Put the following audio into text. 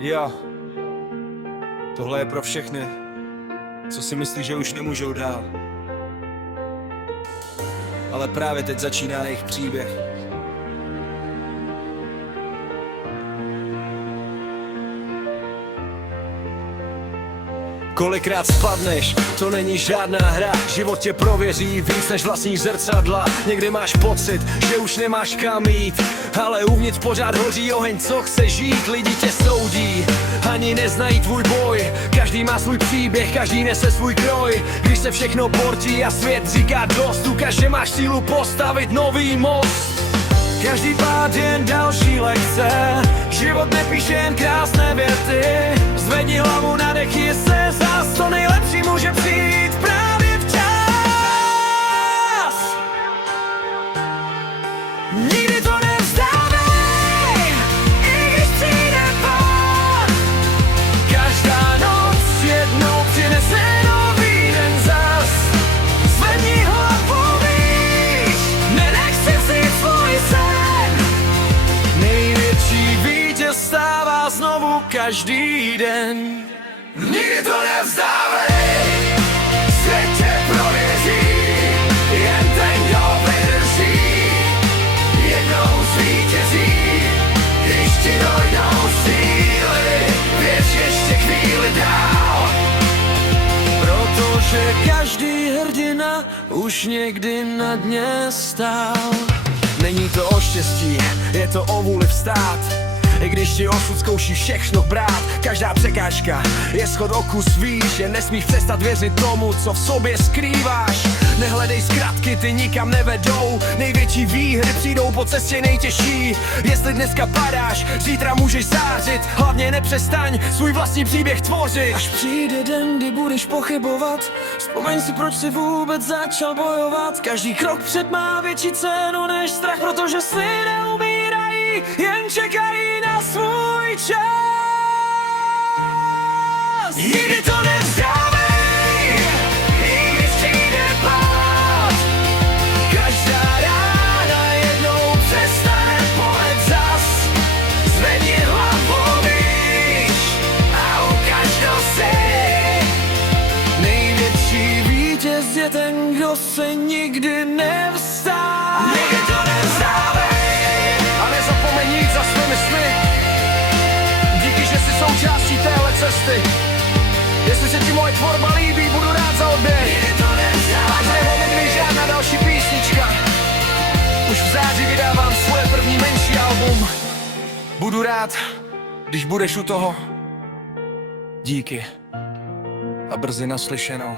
Jo, tohle je pro všechny, co si myslí, že už nemůžou dál. Ale právě teď začíná jejich příběh. Kolikrát spadneš, to není žádná hra. Život tě prověří víc než vlastní zrcadla. Někdy máš pocit, že už nemáš kam jít, ale uvnitř pořád hoří oheň, co chce žít. Lidi tě soudí, ani neznají tvůj boj. Každý má svůj příběh, každý nese svůj kroj. Když se všechno portí a svět říká dost, ukaž, že máš sílu postavit nový most. Každý pád jen další lekce, život nepíše jen krásné věty. Zvedni hlavu na dech, je se zas, to nejlepší může přijít právě včas. Nikdy to nevzdávej, i když přijde pád. Každá noc jednou přinese nový den zas. Zvedni hlavu výš, nenech si vzít svůj sen. Největší vítěz stává znovu každý den. Nikdy to nevzdávej, svět tě prověří, jen ten, kdo vydrží, jednou zvítězí. Když ti dojdou síly, věř ještě chvíli dál, protože každý hrdina už někdy na dně stál. Není to o štěstí, je to o vůli vstát. I když ti osud zkouší všechno brát, každá překážka je schod o kus výš. Jen nesmíš přestat věřit tomu, co v sobě skrýváš. Nehledej zkratky, ty nikam nevedou. Největší výhry přijdou po cestě nejtěžší. Jestli dneska padáš, zítra můžeš zářit. Hlavně nepřestaň svůj vlastní příběh tvořit. Až přijde den, kdy budeš pochybovat, vzpomeň si, proč jsi vůbec začal bojovat. Každý krok před má větší cenu než strach, protože sny neumírají, jen čekají na svůj čas. Nikdy to nevzdávej, i když přijde pád. Každá rána jednou přestane bolet zas. Zvedni hlavu výš a ukaž, kdo jsi. Největší vítěz je ten, kdo se nikdy nevzdá. Nikdy to nevzdávej a nezapomeň jít za svými sny. Díky, že jsi součástí téhle cesty. Jestli se ti moje tvorba líbí, budu rád za odběr. Ať neomine žádná další písnička. Už v září vydávám svoje první menší album. Budu rád, když budeš u toho. Díky a brzy naslyšenou.